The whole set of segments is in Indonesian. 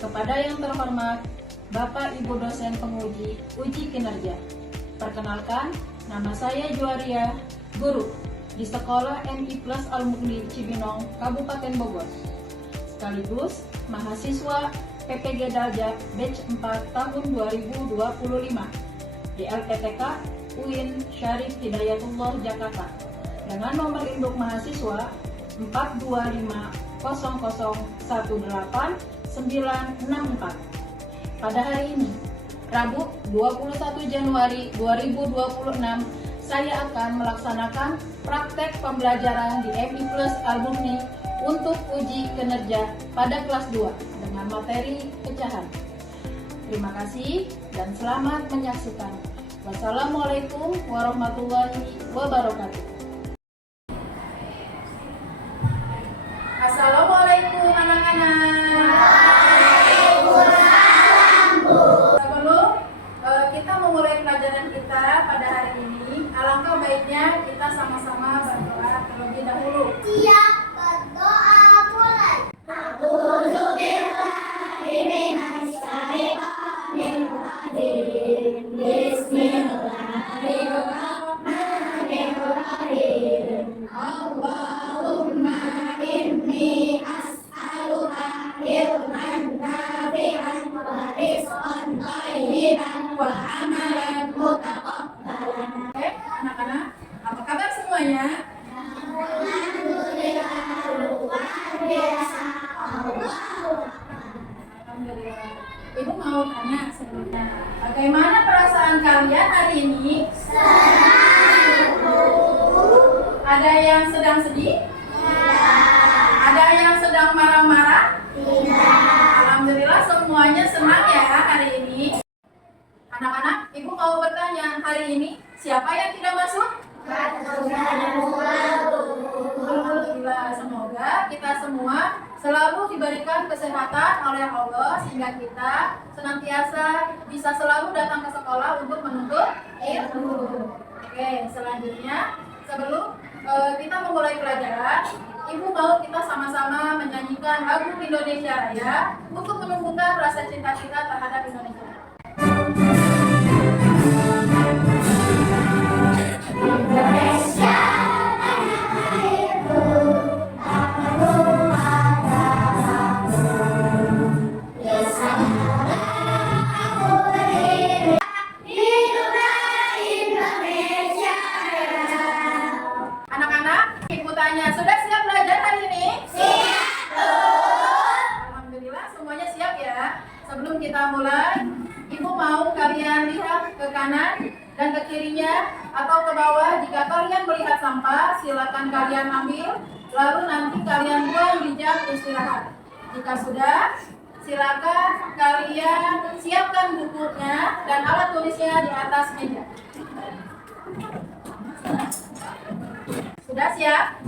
Kepada yang terhormat Bapak Ibu dosen penguji uji kinerja. Perkenalkan, nama saya Juaria, guru di Sekolah MI Plus Al-Mukni Cibinong, Kabupaten Bogor. Sekaligus mahasiswa PPG Daljak Batch 4 tahun 2025 di LPTK UIN Syarif Hidayatullah Jakarta dengan nomor induk mahasiswa 425001894. Pada hari ini, Rabu 21 Januari 2026, saya akan melaksanakan praktek pembelajaran di MI Plus Al-Mukni untuk uji kinerja pada kelas 2 dengan materi pecahan. Terima kasih dan selamat menyaksikan. Wassalamualaikum warahmatullahi wabarakatuh. Assalamualaikum anak-anak. Sebelum kita memulai pelajaran kita pada hari ini, alangkah baiknya kita sama-sama berdoa terlebih dahulu. Siap, berdoa mulai. Bismillahirrahmanirrahim. Allahumma inni as'aluka ilman nafi'an wa rizqan thayyiban wa amalan mutaqabbalan. Oke, anak-anak, apa kabar semuanya? Alhamdulillah, luar biasa. Alhamdulillah. Ibu mau tanya sebelumnya, bagaimana perasaan kalian hari ini? Ada yang sedang sedih? Ada yang sedang marah-marah? Alhamdulillah semuanya senang ya hari ini. Anak-anak, ibu mau bertanya, hari ini siapa yang tidak masuk? Alhamdulillah, semoga kita semua selalu diberikan kesehatan oleh Allah sehingga kita senantiasa bisa selalu datang ke sekolah untuk menuntut ilmu. Oke, selanjutnya sebelum kita memulai pelajaran, ibu mau kita sama-sama menyanyikan lagu Indonesia Raya untuk menumbuhkan rasa cinta kita terhadap Indonesia. Indonesia tanah airku, tak perlu ada satu. Di sana aku berdiri, hiduplah Indonesia Raya. Anak-anak, ibu tanya, sudah siap belajar hari ini? Siap. Alhamdulillah semuanya siap ya. Sebelum kita mulai, ibu mau kalian lihat ke kanan dan ke kirinya atau ke bawah. Jika kalian melihat sampah, silakan kalian ambil, lalu nanti kalian buang di jam istirahat. Jika sudah, silakan kalian siapkan bukunya dan alat tulisnya di atas meja. Sudah siap?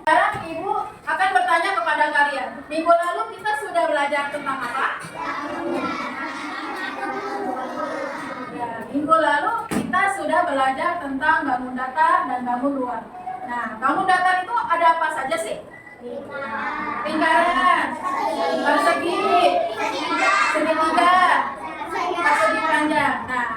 Sekarang ibu akan bertanya kepada kalian, minggu lalu kita sudah belajar tentang apa? Ya, minggu lalu kita sudah belajar tentang bangun datar dan bangun luar. Nah, bangun datar itu ada apa saja sih? Lingkaran, persegi, segitiga, persegi panjang. Nah,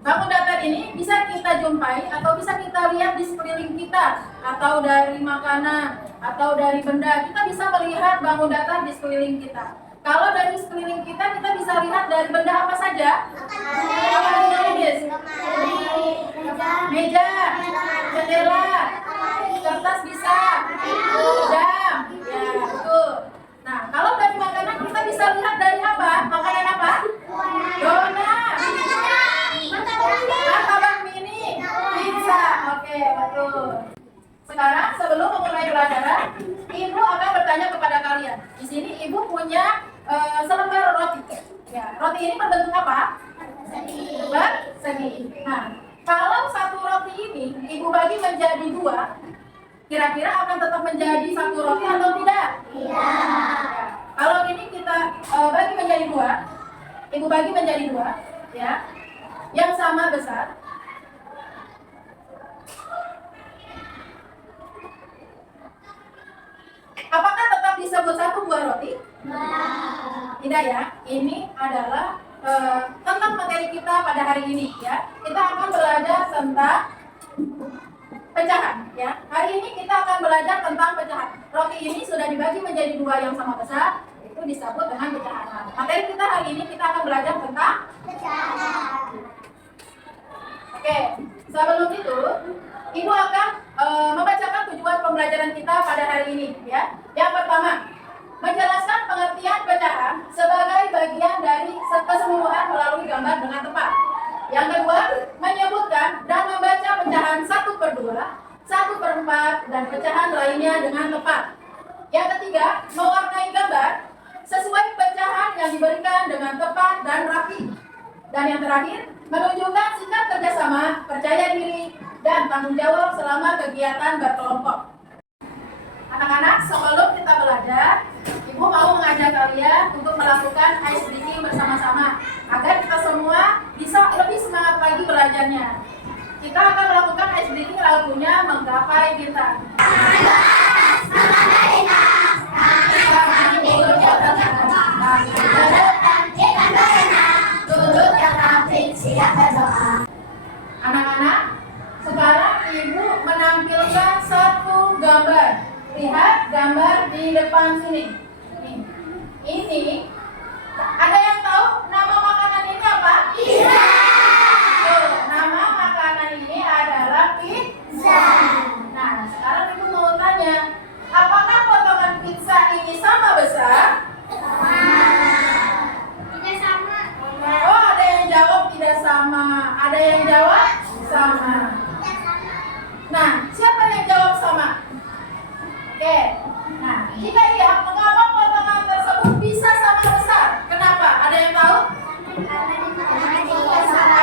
bangun datar ini bisa kita jumpai atau bisa kita lihat di sekeliling kita, atau dari makanan atau dari benda. Kita bisa melihat bangun datar di sekeliling kita. Kalau dari sekeliling kita bisa lihat dari benda apa saja? Meja, jendela, kertas bisa, jam, ya betul. Nah, kalau dari makanan kita bisa lihat dari apa? Makanan apa? Donat, martabak mini, pizza. Oke, betul. Sekarang sebelum memulai pelajaran, ibu akan bertanya kepada kalian. Di sini ibu punya selembar roti. Ya, roti ini berbentuk apa? Persegi. Nah, kalau satu roti ini ibu bagi menjadi dua, kira-kira akan tetap menjadi satu roti atau tidak? Iya. Kalau ini kita bagi menjadi dua, ibu bagi menjadi dua, ya, yang sama besar. Apakah tetap disebut satu buah roti? tidak ya. Ini adalah tentang materi kita pada hari ini ya. Kita akan belajar tentang pecahan ya. Hari ini kita akan belajar tentang pecahan. Roti ini sudah dibagi menjadi dua yang sama besar, itu disebut dengan pecahan. Nah, materi kita hari ini kita akan belajar tentang pecahan. Oke, sebelum itu Ibu akan membacakan tujuan pembelajaran kita pada hari ini ya. Yang pertama, menjelaskan pengertian pecahan sebagai bagian dari keseluruhan melalui gambar dengan tepat. Yang kedua, menyebutkan dan membaca pecahan 1/2, 1/4, dan pecahan lainnya dengan tepat. Yang ketiga, mewarnai gambar sesuai pecahan yang diberikan dengan tepat dan rapi. Dan yang terakhir, menunjukkan sikap kerjasama, percaya diri, dan tanggung jawab selama kegiatan berkelompok. Anak-anak, sebelum kita belajar, Ibu mau mengajak kalian untuk melakukan ice breaking bersama-sama agar kita semua bisa lebih semangat lagi belajarnya. Kita akan melakukan ice breaking lagunya Menggapai Bintang. Anak-anak, sekarang Ibu menampilkan satu gambar. Lihat gambar di depan sini. Ini ada yang tahu nama makanan ini apa? Pizza. Nama makanan ini adalah pizza. Nah, sekarang Ibu mau tanya, apakah potongan pizza ini sama besar? Tidak sama. Oh, ada yang jawab tidak sama. Ada yang jawab sama. Nah, siapa yang jawab sama? Oke. Nah, kita lihat mengapa potongan tersebut bisa sama besar. Kenapa? Ada yang tahu? Karena dipotong sama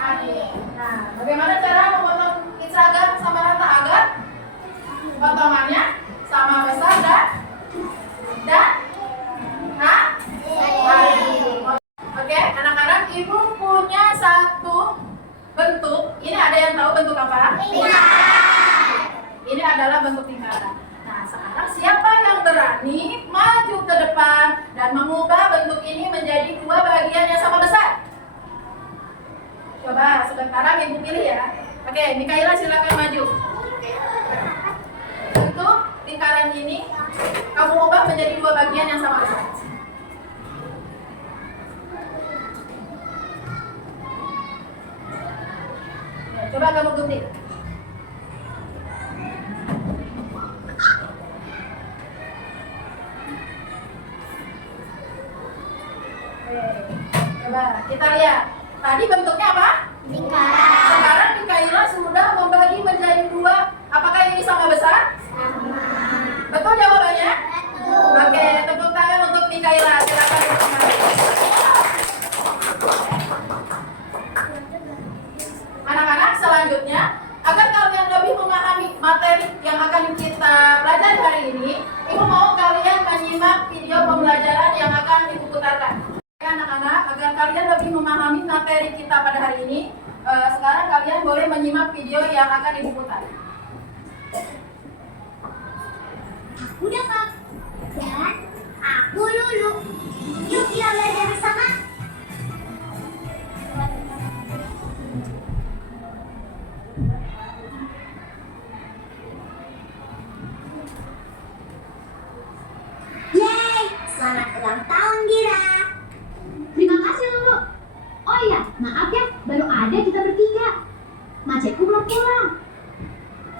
adil. Nah, bagaimana cara memotong pizza agar sama rata agar potongannya sama besar dan adil. Oke, anak-anak, Ibu punya satu bentuk. Ini ada yang tahu bentuk apa? Ini adalah bentuk lingkaran. Nah, sekarang siapa yang berani maju ke depan dan mengubah bentuk ini menjadi dua bagian yang sama besar? Coba sebentar Ibu pilih ya. Oke, Mikaela silakan maju. Bentuk lingkaran ini kamu ubah menjadi dua bagian yang sama besar. Coba kamu gunting. Coba kita lihat. Tadi bentuknya apa? Lingkaran. Sekarang Mikaela sudah membagi menjadi dua. Apakah ini sama besar? Sama. Betul jawabannya? Betul. Oke, tepuk tangan untuk Mikaela. Silakan kembali. Anak-anak, selanjutnya, agar kalian lebih memahami materi yang akan kita pelajari hari ini, Ibu mau kalian menyimak video pembelajaran yang akan Ibu putarkan. Anak-anak, agar kalian lebih memahami materi kita pada hari ini, sekarang kalian boleh menyimak video yang akan Ibu putar. Aku dapat. Dan aku Lulu. Yuk kita belajar bersama. Yeay, selamat ulang tahun Gira. Terima kasih Lulu. Oh iya, maaf ya, baru ada kita bertiga. Macetku belum pulang.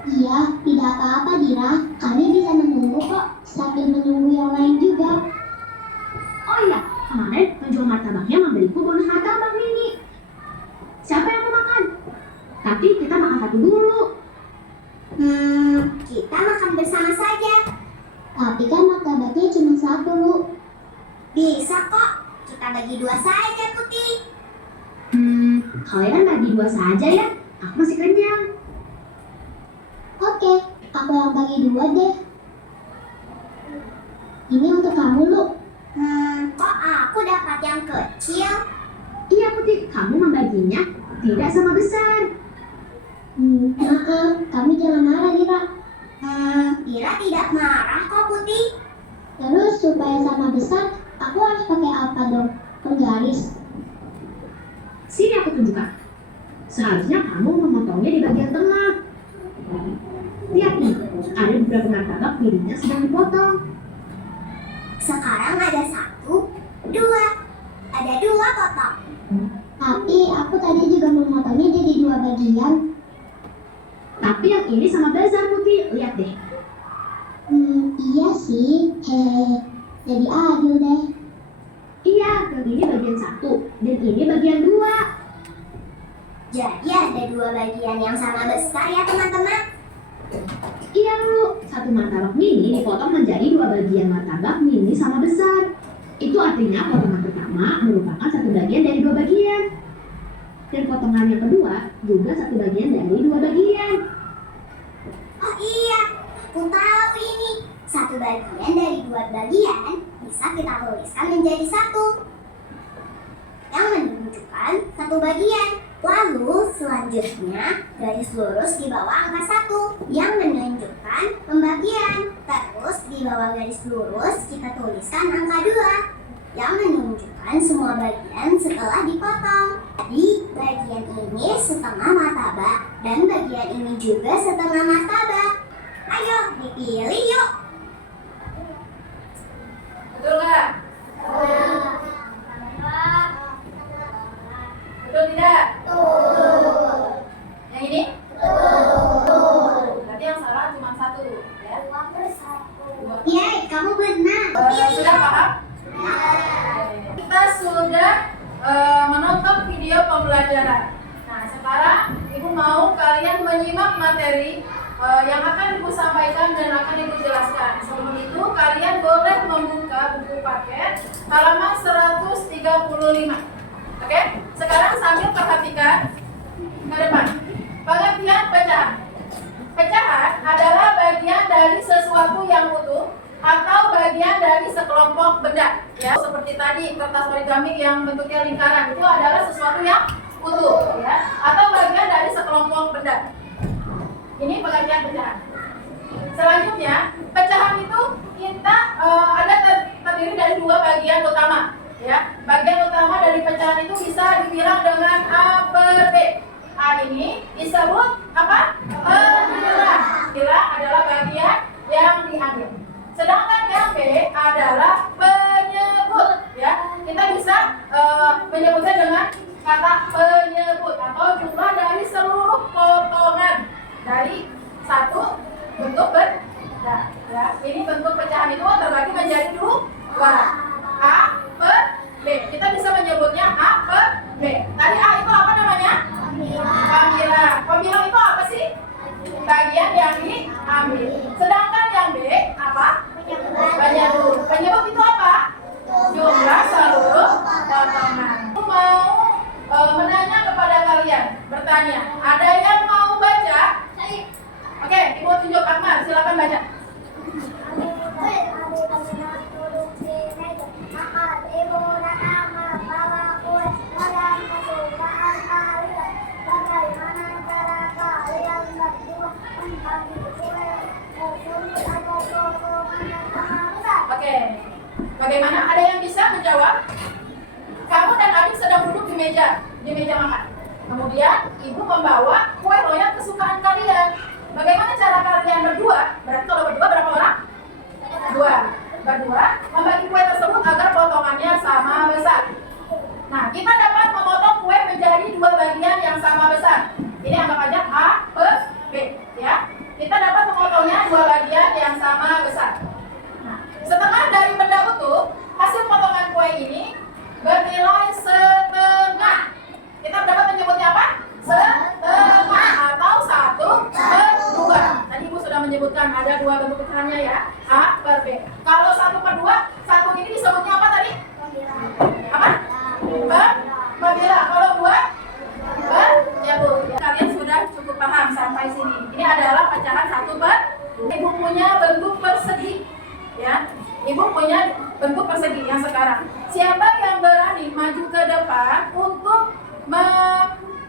Iya, tidak apa-apa Dira. Kami bisa menunggu kok sambil menunggu yang lain juga. Oh iya, kemarin penjual martabaknya membeliku bonus martabak mini. Siapa yang mau makan? Tapi kita makan satu dulu. Kita makan bersama saja. Tapi kan martabaknya cuma satu, Bu. Bisa kok. Kita bagi dua saja, Putih. Kalian bagi dua saja ya. Aku masih kenyang. Oke, aku yang bagi dua deh. Ini untuk kamu, Lu. Kok aku dapat yang kecil? Iya Putih, kamu membaginya tidak sama besar. Maaf, kami jangan marah, Dira. Dira tidak marah kok, Putih. Terus supaya sama besar, aku harus pakai apa dong? Penggaris. Sini aku tunjukkan. Seharusnya kamu memotongnya di bagian tengah. Lihat nih, ada beberapa martabak piringnya sedang dipotong. Sekarang ada 1, 2. Ada 2 potong. Tapi aku tadi juga memotongnya jadi 2 bagian. Tapi yang ini sama besar Putih, lihat deh. Iya sih. Jadi adil deh. Iya, yang ini bagian 1 dan ini bagian 2. Jadi ada 2 bagian yang sama besar ya teman-teman. Iya Lu, satu martabak mini dipotong menjadi 2 bagian martabak mini sama besar. Itu artinya potongan pertama merupakan 1 bagian dari 2 bagian. Dan potongan yang kedua juga 1 bagian dari 2 bagian. Oh iya, aku tahu ini. 1 bagian dari 2 bagian bisa kita tuliskan menjadi 1. Yang menunjukkan 1 bagian. Lalu selanjutnya garis lurus di bawah angka 1 yang menunjukkan pembagian. Terus di bawah garis lurus kita tuliskan angka 2 yang menunjukkan semua bagian setelah dipotong. Jadi bagian ini setengah martabak dan bagian ini juga setengah martabak. Ayo dipilih yuk. Betul nggak? Betul tidak? Yang ini? Berarti yang salah cuma 1 ya. Yeay, kamu benar. Sudah paham? Kita sudah menonton video pembelajaran. Nah, sekarang Ibu mau kalian menyimak materi yang akan Ibu sampaikan dan akan Ibu jelaskan. Sebelum itu, kalian boleh membuka buku paket halaman 135. Oke? Sekarang sambil perhatikan ke depan. Pengertian pecahan. Pecahan adalah bagian dari sesuatu yang utuh atau bagian dari sekelompok benda. Ya, seperti tadi kertas origami yang bentuknya lingkaran itu adalah sesuatu yang utuh, ya, atau bagian dari sekelompok benda. Ini pengertian pecahan. Selanjutnya, pecahan itu kita ada terdiri dari 2 bagian utama. Ya, bagian utama dari pecahan itu bisa dibilang dengan A per B. A ini disebut apa? Pemilah. Pemilah adalah bagian yang diambil. Sedangkan yang B adalah penyebut. Ya, kita bisa menyebutnya dengan kata penyebut atau jumlah dari seluruh potongan dari satu bentuk benda. Ya, ini bentuk pecahan itu terbagi menjadi 2. A per B. Kita bisa menyebutnya A per B. Tadi A itu apa namanya? Pemilah. Pemilah itu apa sih? Bagian yang diambil. Sedangkan yang B apa? Penyebut. Penyebut itu apa? Jumlah seluruh potongan. Aku mau menanya kepada kalian, bertanya. Ada yang mau baca? Oke, Ibu tunjuk Akmal, silakan baca. Oke, bagaimana? Ada yang bisa menjawab? Kamu dan adik sedang duduk di meja makan. Kemudian ibu membawa kue loyang kesukaan kalian. Bagaimana cara kalian berdua? Berarti kalau berdua berapa orang? 2. Berdua membagi kue tersebut agar potongannya sama besar. Nah, kita dapat memotong kue menjadi 2 bagian yang sama besar. Ini anggap aja A per B, ya. Kita dapat memotongnya 2 bagian yang sama besar. Nah, setengah dari benda utuh, hasil potongan kue ini bernilai setengah. Kita dapat menyebutnya apa? Setengah atau 1/2. Tadi Ibu sudah menyebutkan ada 2 bentuk pecahannya ya, A per B. Kalau 1/2, 1 ini disebutnya apa tadi? Apa? Pemilah. Kalau 2, penyebut. Kalian sudah cukup paham sampai sini. Ini adalah pecahan 1/2. Ibu punya bentuk persegi, ya. Ibu punya bentuk persegi yang sekarang. Siapa yang berani maju ke depan untuk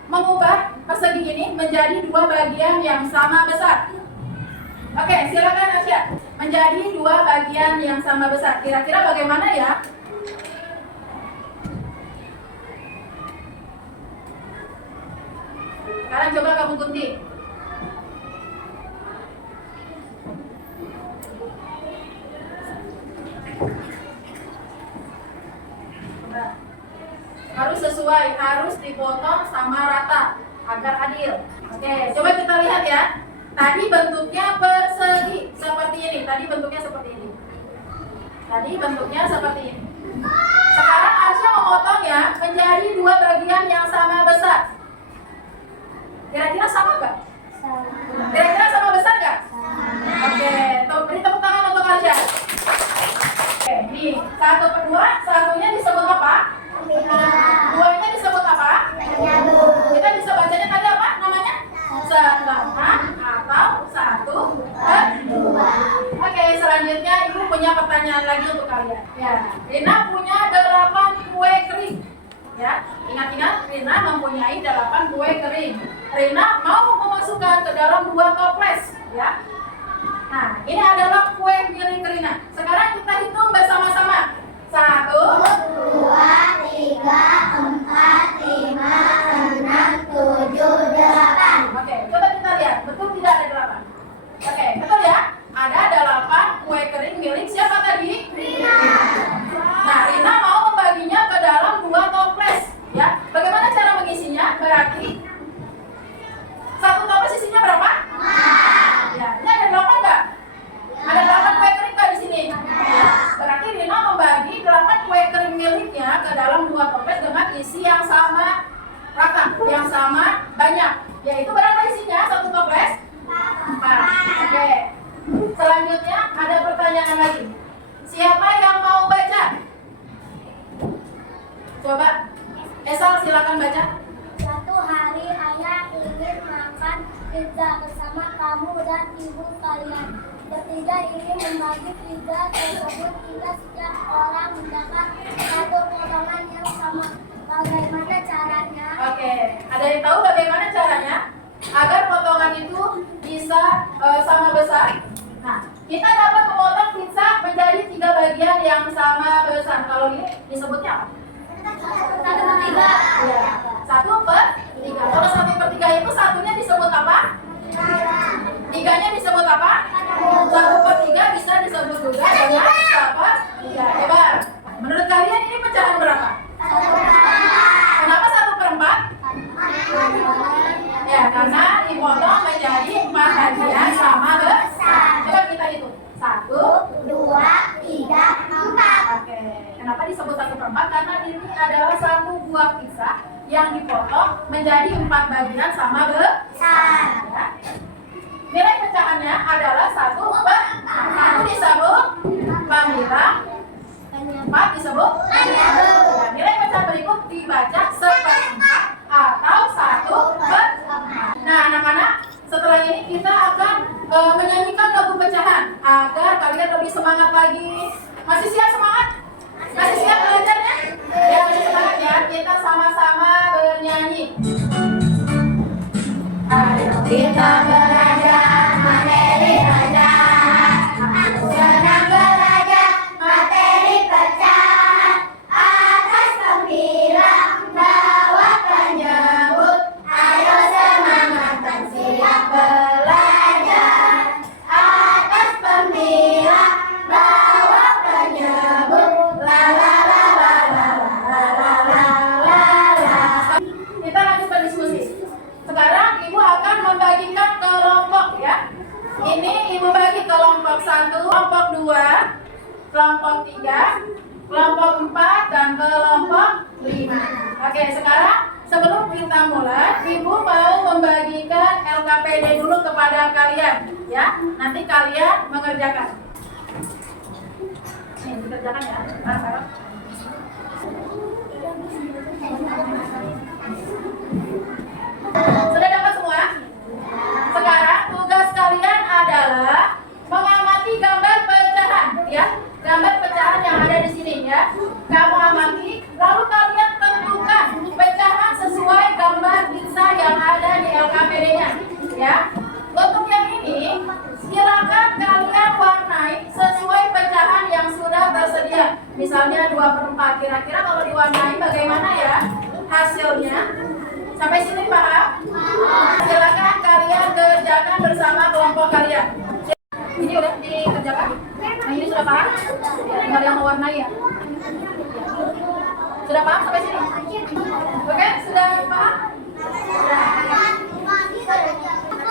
mengubah persegi ini menjadi 2 bagian yang sama besar? Oke, silakan Asya. menjadi dua bagian yang sama besar. Kira-kira bagaimana ya? Sekarang coba kamu gunting. Coba. Harus sesuai, harus dipotong sama rata agar adil. Oke, coba kita lihat ya. Tadi bentuknya persegi seperti ini. Tadi bentuknya seperti ini. Sekarang Arsya memotongnya menjadi dua bagian yang sama besar. Kira-kira sama nggak? Kira-kira sama besar nggak? Oke, beri tepuk tangan untuk Arsya. Oke, nih 1/2, satunya disebut apa? Duanya disebut apa? Kita bisa bacanya tadi apa namanya? Setengah atau 1/2. Oke, selanjutnya Ibu punya pertanyaan lagi untuk kalian. Ya, Rina punya 8 kue kering. Ya, ingat-ingat Rina mempunyai 8 kue kering. Rina mau memasukkan ke dalam 2 toples, ya. Nah, ini adalah kue milik Rina. Sekarang kita hitung bersama-sama. 1, 2, 3, 4, 5, 6, 7, 8. Oke, coba kita lihat. Betul tidak ada 8? Oke, betul ya? Ada 8 kue kering milik siapa tadi? Rina. Nah, Rina mau membaginya ke dalam 2 toples, ya. Bagaimana cara mengisinya? Berarti 1 toples isinya berapa? Ya, ini ada 8 nggak? Ada 8 kue kering nggak di sini? Ya. Berarti Rina membagi 8 kue kering miliknya ke dalam 2 toples dengan isi yang sama rata, yang sama banyak. Yaitu berapa isinya 1 toples? 4. Oke. Selanjutnya ada pertanyaan lagi. Siapa yang mau baca? Coba. Esal silakan baca. Suatu hari ayah ingin makan pizza bersama kamu dan ibu kalian. Bertiga ingin membagi pizza tersebut hingga setiap orang mendapat 1 potongan yang sama. Bagaimana caranya? Oke, ada yang tahu bagaimana caranya agar potongan itu bisa sama besar? Nah, kita dapat memotong pizza menjadi 3 bagian yang sama besar. Kalau ini disebutnya apa? 1/3. Ya, 1/3. Kalau 1/3 itu satunya disebut apa? 3-nya disebut apa? 1/3 bisa disebut juga dengan 1/3. Coba, menurut kalian ini pecahan berapa? Kenapa 1/4? Ya, karena dipotong menjadi 4 bagian sama besar. Coba kita hitung. 1, 2, 3, 4. Oke. Kenapa disebut 1/4? Karena ini adalah 1 buah pizza yang dipotong menjadi 4 bagian sama besar. Ya. Nilai pecahannya adalah 1/4 disebut pamilang, 4 disebut penyambung. Ya, nilai pecahan berikut dibaca 1/4 atau 1/4. Nah, anak-anak, setelah ini kita akan menyanyikan lagu pecahan agar kalian lebih semangat lagi. Masih siap semangat? Masih siap belajarnya? Ya, masih semangat ya. Kita sama-sama bernyanyi. Ayo kita belajar materi pecahan. Aku senang belajar materi pecahan. Atas pembilang, bawah penyebut. Ayo semangat dan siap belajar. Atas pembilang, bawah penyebut. La la la la la la la la la la. Kita lanjut berdiskusi. Sekarang Ibu akan membagikan kelompok ya. Ini Ibu bagi kelompok 1, kelompok 2, kelompok 3, kelompok 4, dan kelompok 5. Oke, sekarang sebelum kita mulai, Ibu mau membagikan LKPD dulu kepada kalian ya. Nanti kalian mengerjakan. Nih, dikerjakan ya. Bareng-bareng. Sudah dapat semua? Sekarang tugas kalian adalah mengamati gambar pecahan ya. Gambar pecahan yang ada di sini ya. Kamu amati, lalu kalian tentukan pecahan sesuai gambar pizza yang ada di LKPD-nya ya. Untuk yang ini silakan kalian warnai misalnya 2/4. Kira-kira kalau diwarnai bagaimana ya hasilnya? Sampai sini paham? Silakan kalian kerjakan bersama kelompok kalian. Ini udah dikerjakan? Nah, ini sudah paham? Tinggal yang mewarnai ya? Sudah paham sampai sini? Oke, sudah paham?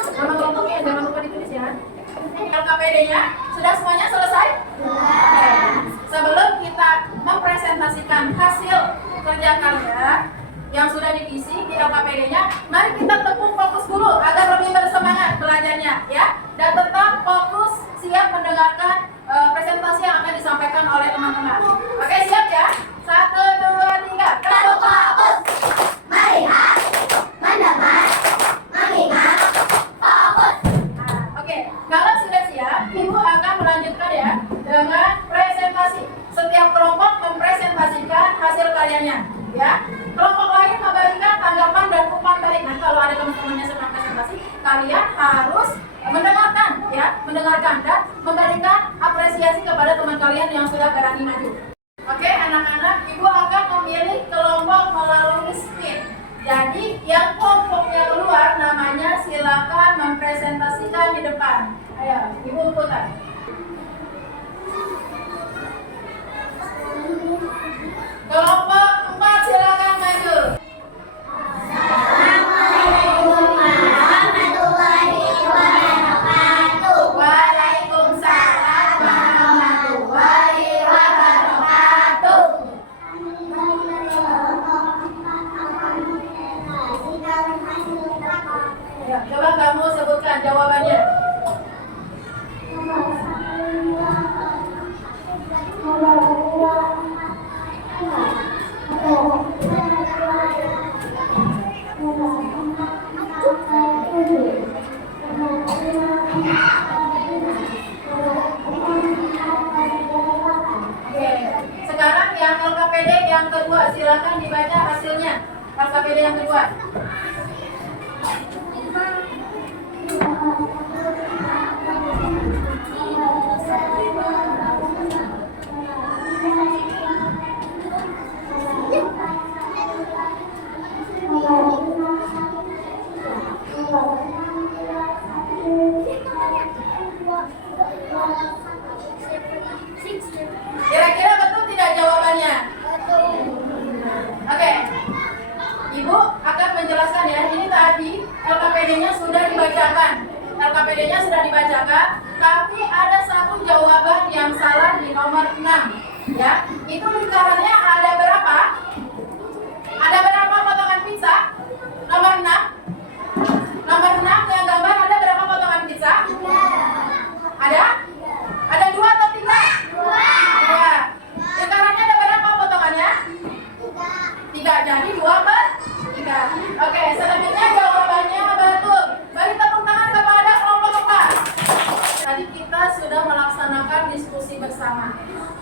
Nama kelompoknya jangan lupa ditulis ya. LKPD-nya sudah semuanya selesai? Oke. Sebelum kita mempresentasikan hasil kerja kalian yang sudah diisi di LKPD-nya, mari kita tepung fokus dulu agar lebih bersemangat belajarnya ya. Dan tetap fokus siap mendengarkan presentasi yang akan disampaikan oleh teman-teman. Oke, siap ya? 1, 2, 3. Tepuk fokus, melihat, mendengar, mengingat, fokus. Oke, kalau sudah siap, Ibu akan melanjutkan ya dengan presentasi. Setiap kelompok mempresentasikan hasil karyanya, ya. Kelompok lain memberikan tanggapan dan umpan balik. Nah, kalau ada teman-temannya sedang presentasi, kalian harus mendengarkan dan memberikan apresiasi kepada teman kalian yang sudah berani maju. Oke, anak-anak, Ibu akan memilih kelompok melalui spin. Jadi, yang kelompoknya keluar namanya silakan mempresentasikan di depan. Ayo, Ibu putar. Kelompok 4 silakan maju. Assalamualaikum warahmatullahi wabarakatuh. Waalaikumsalam warahmatullahi wabarakatuh. Ya, coba kamu sebutkan jawabannya. Oke, sekarang yang LKPD yang kedua, silakan dibaca hasilnya. LKPD yang kedua. Kira-kira betul tidak jawabannya? Oke, Ibu akan menjelaskan ya. Ini tadi LKPD-nya sudah dibacakan. LKPD-nya sudah dibacakan, tapi ada satu jawaban yang salah di nomor 6. Ya, itu lingkarannya ada berapa? Ada berapa potongan pizza? Nomor 6. Nomor 6 yang gambar ada berapa potongan pizza? Ada? Ada 2 atau 3? 2. Lingkarannya ada berapa potongannya? 3. Jadi 2/3. Oke, selanjutnya jawabannya betul. Beri tepuk tangan kepada kelompok 4. Tadi kita sudah melaksanakan diskusi bersama.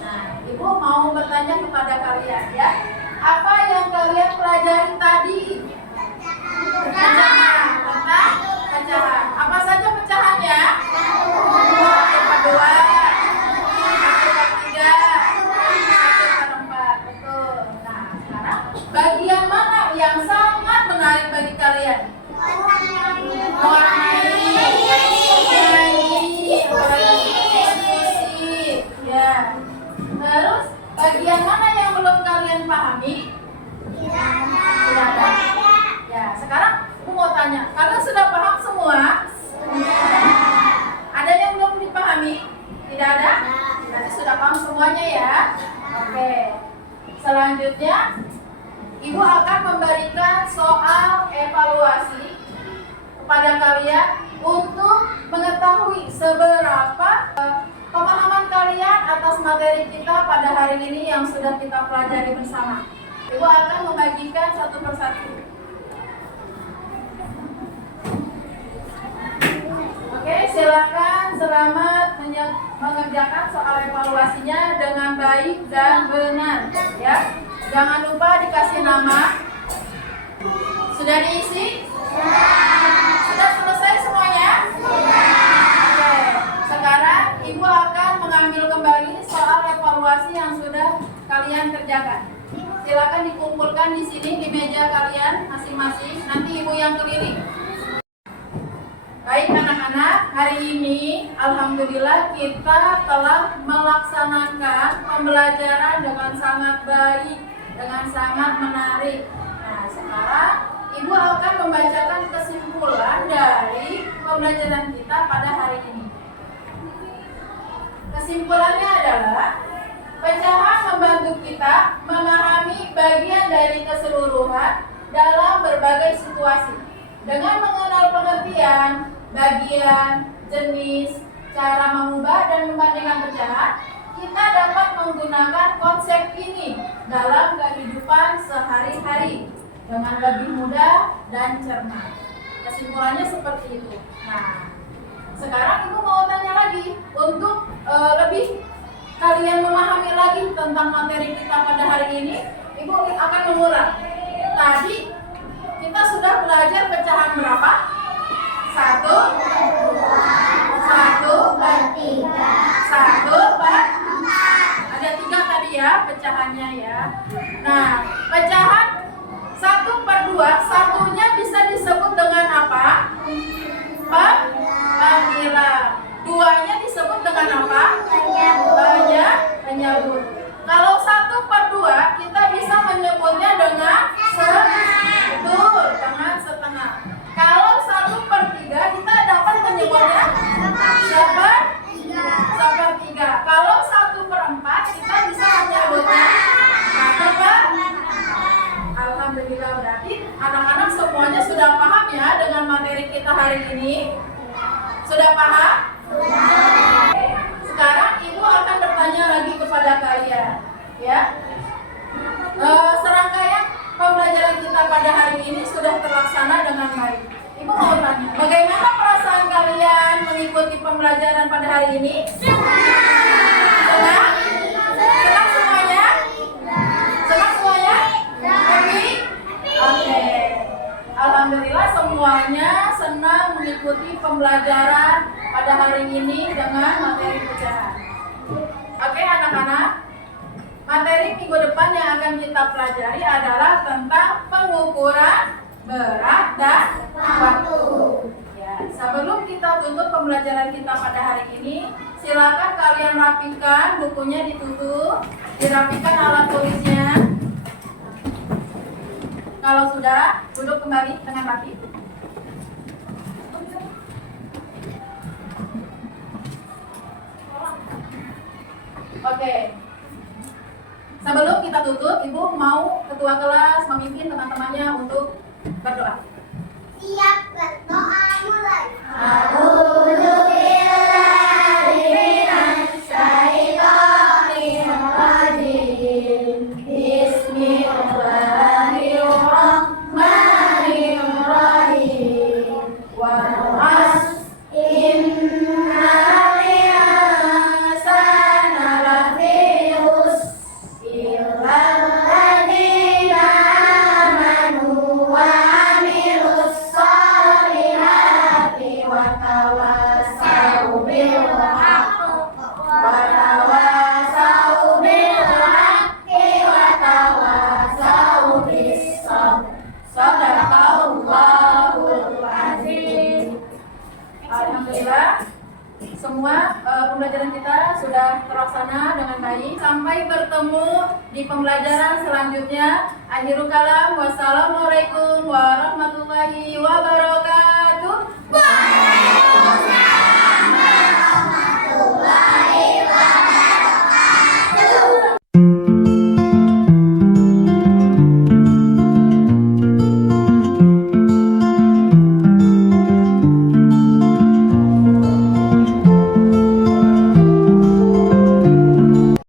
Nah, Ibu mau bertanya kepada kalian ya. Apa yang kalian pelajari tadi? Pecahan. Tentang pecahan. Apa saja pecahannya? 1/2, 1/3, 1/4. Betul. Nah, sekarang bagian mana yang sangat menarik bagi kalian? Mewarnai, diskusi. Ya. Terus bagian mana yang belum kalian pahami? Tidak ada. Ya, sekarang aku mau tanya, kalian sudah paham semua? Ada yang belum dipahami? Tidak ada? Berarti sudah paham semuanya ya? Oke. Selanjutnya, Ibu akan memberikan soal evaluasi kepada kalian untuk mengetahui seberapa pemahaman kalian atas materi kita pada hari ini yang sudah kita pelajari bersama. Ibu akan membagikan satu persatu. Oke, silakan selamat mengerjakan soal evaluasinya dengan baik dan benar, ya. Jangan lupa dikasih nama. Sudah diisi? Sudah selesai semuanya? Oke. Sekarang Ibu akan mengambil kembali soal evaluasi yang sudah kalian kerjakan. Silakan dikumpulkan di sini di meja kalian masing-masing. Nanti ibu yang keliling. Baik anak-anak, hari ini alhamdulillah kita telah melaksanakan pembelajaran dengan sangat baik, dengan sangat menarik. Nah, sekarang ibu akan membacakan kesimpulan dari pembelajaran kita pada hari ini. Kesimpulannya adalah pecahan membantu kita memahami bagian dari keseluruhan dalam berbagai situasi. Dengan mengenal pengertian, bagian, jenis, cara mengubah dan membandingkan pecahan, kita dapat menggunakan konsep ini dalam kehidupan sehari-hari dengan lebih mudah dan cermat. Kesimpulannya seperti itu. Nah, sekarang ibu mau tanya lagi untuk lebih kalian memahami lagi tentang materi kita pada hari ini. Ibu akan mengulang. Tadi kita sudah belajar pecahan berapa? 1 per 3 1 per 4. Ada 3 tadi ya pecahannya ya. Nah, pecahan 1 per 2, satunya bisa disebut dengan apa? Panggilan. 2-nya disebut dengan apa? Penyebut. Kalau 1 per 2 kita bisa menyebutnya dengan dengan setengah. Kalau 1 per 3 kita dapat menyebutnya sepertiga. Kalau 1 per 4 kita bisa menyebutnya 1 per. Alhamdulillah, berarti anak-anak semuanya sudah paham ya dengan materi kita hari ini. Sudah paham? Sekarang ibu akan bertanya lagi kepada kalian, ya. Serangkaian pembelajaran kita pada hari ini sudah terlaksana dengan baik. Ibu mau tanya, bagaimana perasaan kalian mengikuti pembelajaran pada hari ini? Senang? Senang semuanya? Senang semuanya? Happy? Oke. Alhamdulillah semuanya senang mengikuti pembelajaran pada hari ini dengan materi pecahan. Oke anak-anak, materi minggu depan yang akan kita pelajari adalah tentang pengukuran berat dan waktu. Ya, sebelum kita tutup pembelajaran kita pada hari ini, silakan kalian rapikan bukunya, ditutup, dirapikan alat tulisnya. Kalau sudah, duduk kembali dengan rapi. Oke. Sebelum kita tutup, Ibu mau ketua kelas memimpin teman-temannya untuk berdoa. Siap, berdoa mulai. Alhamdulillah semua pembelajaran kita sudah terlaksana dengan baik. Sampai bertemu di pembelajaran selanjutnya. Akhirul kalam, wassalamualaikum warahmatullahi wabarakatuh.